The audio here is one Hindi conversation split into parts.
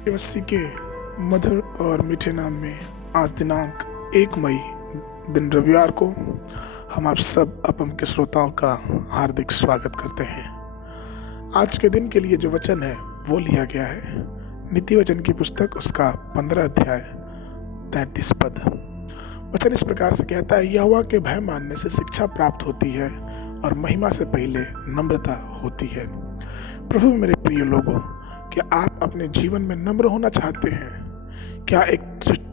मसीह के मधुर और मीठे नाम में आज दिनांक 1 मई दिन रविवार को हम आप सब अपम के श्रोताओं का हार्दिक स्वागत करते हैं। आज के दिन के लिए जो वचन है वो लिया गया है नीति वचन की पुस्तक उसका 15 अध्याय 33 पद। वचन इस प्रकार से कहता है, यहोवा के भय मानने से शिक्षा प्राप्त होती है और महिमा से पहले नम्रता होती है। प्रभु मेरे प्रिय लोगों, क्या आप अपने जीवन में नम्र होना चाहते हैं? क्या एक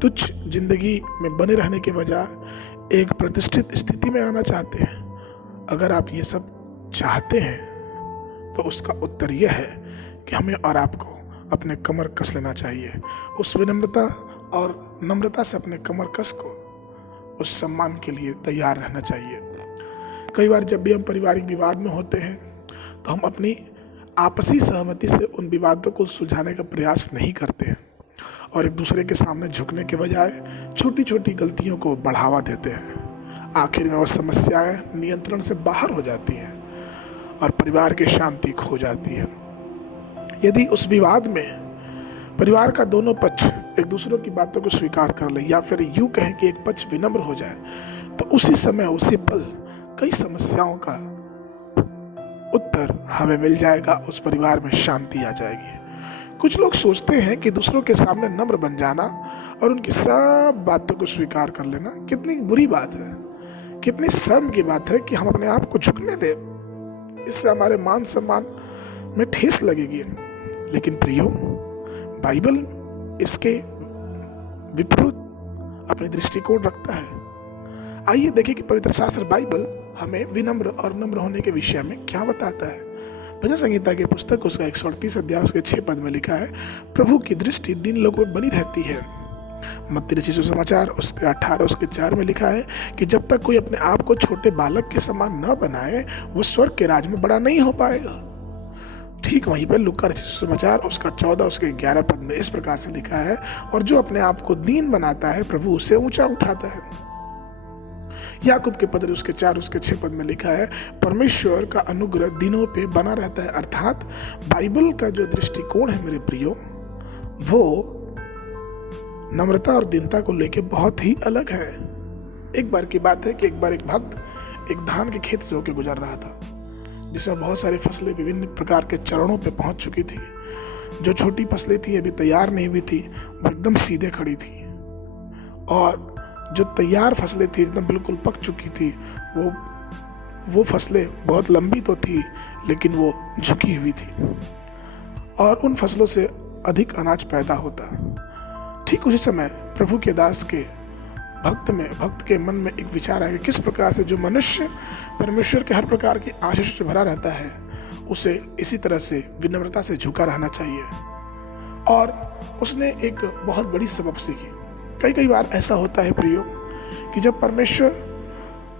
तुच्छ जिंदगी में बने रहने के बजाय एक प्रतिष्ठित स्थिति में आना चाहते हैं? अगर आप ये सब चाहते हैं तो उसका उत्तर यह है कि हमें और आपको अपने कमर कस लेना चाहिए। उस विनम्रता और नम्रता से अपने कमर कस को उस सम्मान के लिए तैयार रहना चाहिए। कई बार जब भी हम पारिवारिक विवाद में होते हैं तो हम अपनी आपसी सहमति से उन विवादों को सुलझाने का प्रयास नहीं करते हैं और एक दूसरे के सामने झुकने के बजाय छोटी छोटी गलतियों को बढ़ावा देते हैं। आखिर में वह समस्याएं नियंत्रण से बाहर हो जाती हैं और परिवार की शांति खो जाती है। यदि उस विवाद में परिवार का दोनों पक्ष एक दूसरे की बातों को स्वीकार कर ले या फिर यूं कहें कि एक पक्ष विनम्र हो जाए तो उसी समय उसी पल कई समस्याओं का उत्तर हमें मिल जाएगा, उस परिवार में शांति आ जाएगी। कुछ लोग सोचते हैं कि दूसरों के सामने नम्र बन जाना और उनकी सब बातों को स्वीकार कर लेना कितनी बुरी बात है, कितनी शर्म की बात है कि हम अपने आप को झुकने दें। इससे हमारे मान सम्मान में ठेस लगेगी। लेकिन प्रियो, बाइबल इसके विपरीत अपनी दृष्टिकोण रखता है। आइए देखें कि पवित्र शास्त्र बाइबल हमें विनम्र और नम्र होने के विषय में क्या बताता है। भजन संहिता की पुस्तक उसका 138 अध्याय उसके 6 पद में लिखा है, प्रभु की दृष्टि दीन लोगों में बनी रहती है। मत्ती रचित सुसमाचार उसके 18 उसके 4 में लिखा है कि जब तक कोई अपने आप को छोटे बालक के समान न बनाए वो स्वर्ग के राज में बड़ा नहीं हो पाएगा। ठीक वहीं पर लूका रचित सुसमाचार उसका 14 उसके 11 पद में इस प्रकार से लिखा है, और जो अपने आप को दीन बनाता है प्रभु उसे ऊंचा उठाता है। याकूब के पत्र उसके 4 उसके 6 पद में लिखा है, परमेश्वर का अनुग्रह दिनों पे बना रहता है। अर्थात बाइबल का जो दृष्टिकोण है मेरे प्रियो, वो नम्रता और दीनता को लेके बहुत ही अलग है। एक बार की बात है कि एक बार एक भक्त एक धान के खेत से होकर गुजर रहा था जिसमें बहुत सारी फसलें विभिन्न प्रकार के चरणों पे पहुंच चुकी थी। जो छोटी फसलें थी अभी तैयार नहीं हुई थी, वो एकदम सीधे खड़ी थी, और जो तैयार फसलें थी एकदम बिल्कुल पक चुकी थी, वो फसलें बहुत लंबी तो थी लेकिन वो झुकी हुई थी और उन फसलों से अधिक अनाज पैदा होता। ठीक उसी समय प्रभु के दास के भक्त के मन में एक विचार आया, किस प्रकार से जो मनुष्य परमेश्वर के हर प्रकार की आशीष से भरा रहता है उसे इसी तरह से विनम्रता से झुका रहना चाहिए। और उसने एक बहुत बड़ी सबक सीखी। कई बार ऐसा होता है प्रियो कि जब परमेश्वर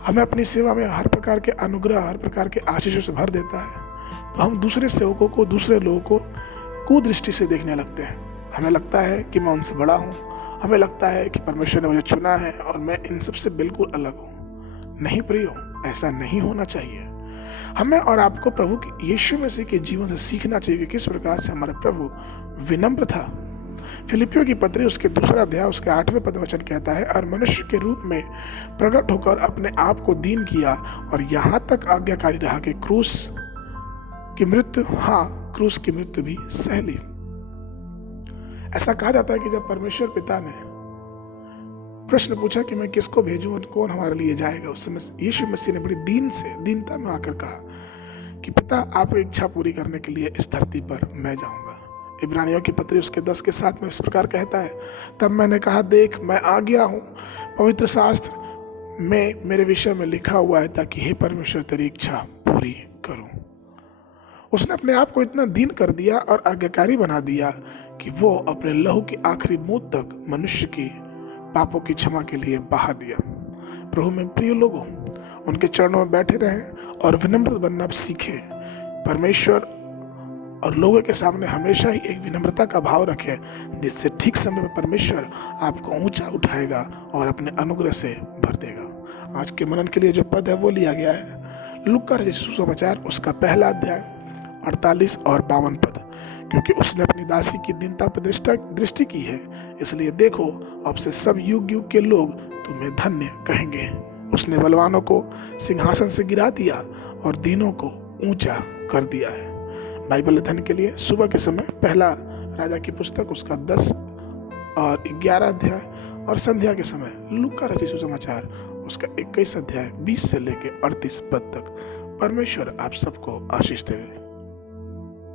हमें अपनी सेवा में हर प्रकार के अनुग्रह हर प्रकार के आशीषों से भर देता है तो हम दूसरे सेवकों को दूसरे लोगों को कुदृष्टि से देखने लगते हैं। हमें लगता है कि मैं उनसे बड़ा हूँ, हमें लगता है कि परमेश्वर ने मुझे चुना है और मैं इन सबसे बिल्कुल अलग हूँ। नहीं प्रियो, ऐसा नहीं होना चाहिए। हमें और आपको प्रभु यीशु मसीह के जीवन से सीखना चाहिए कि किस प्रकार से हमारा प्रभु विनम्र था। फिलिपियों की पत्री उसके 2 अध्याय उसके 8वें पद वचन कहता है, और मनुष्य के रूप में प्रकट होकर अपने आप को दीन किया और यहाँ तक आज्ञाकारी रहा कि क्रूस की मृत्यु भी सह ली। ऐसा कहा जाता है कि जब परमेश्वर पिता ने प्रश्न पूछा कि मैं किसको भेजूं और कौन हमारे लिए जाएगा, उस समय यीशु मसीह ने बड़ी दीनता में आकर कहा कि पिता, आपकी इच्छा पूरी करने के लिए इस धरती पर मैं जाऊंगा। इब्रानियों की पत्री उसके 10 के 7 में इस प्रकार कहता है, तब मैंने कहा, देख मैं आ गया हूँ, पवित्र शास्त्र में मेरे विषय में लिखा हुआ है ताकि हे परमेश्वर तेरी इच्छा पूरी करूं। उसने अपने आप को इतना दीन कर दिया और आज्ञाकारी बना दिया कि वो अपने लहू की आखिरी बूंद तक मनुष्य की पापों की क्षमा के लिए बहा दिया। प्रभु में प्रिय लोगों, उनके चरणों में बैठे रहें और विनम्र बनना सीखें। परमेश्वर और लोगों के सामने हमेशा ही एक विनम्रता का भाव रखें, जिससे ठीक समय पर परमेश्वर आपको ऊंचा उठाएगा और अपने अनुग्रह से भर देगा। आज के मनन के लिए जो पद है वो लिया गया है लूका रचित सुसमाचार उसका 1 अध्याय 48 और 52 पद। क्योंकि उसने अपनी दासी की दीनता पर दृष्टि की है, इसलिए देखो अब से सब युग युग के लोग तुम्हें धन्य कहेंगे। उसने बलवानों को सिंहासन से गिरा दिया और दीनों को ऊंचा कर दिया है। बाइबल अध्ययन के लिए सुबह के समय पहला राजा की पुस्तक उसका 10 और 11 अध्याय, और संध्या के समय लूका रचित सुसमाचार उसका 21 अध्याय 20 से लेकर 38 पद तक। परमेश्वर आप सबको आशीष देवे।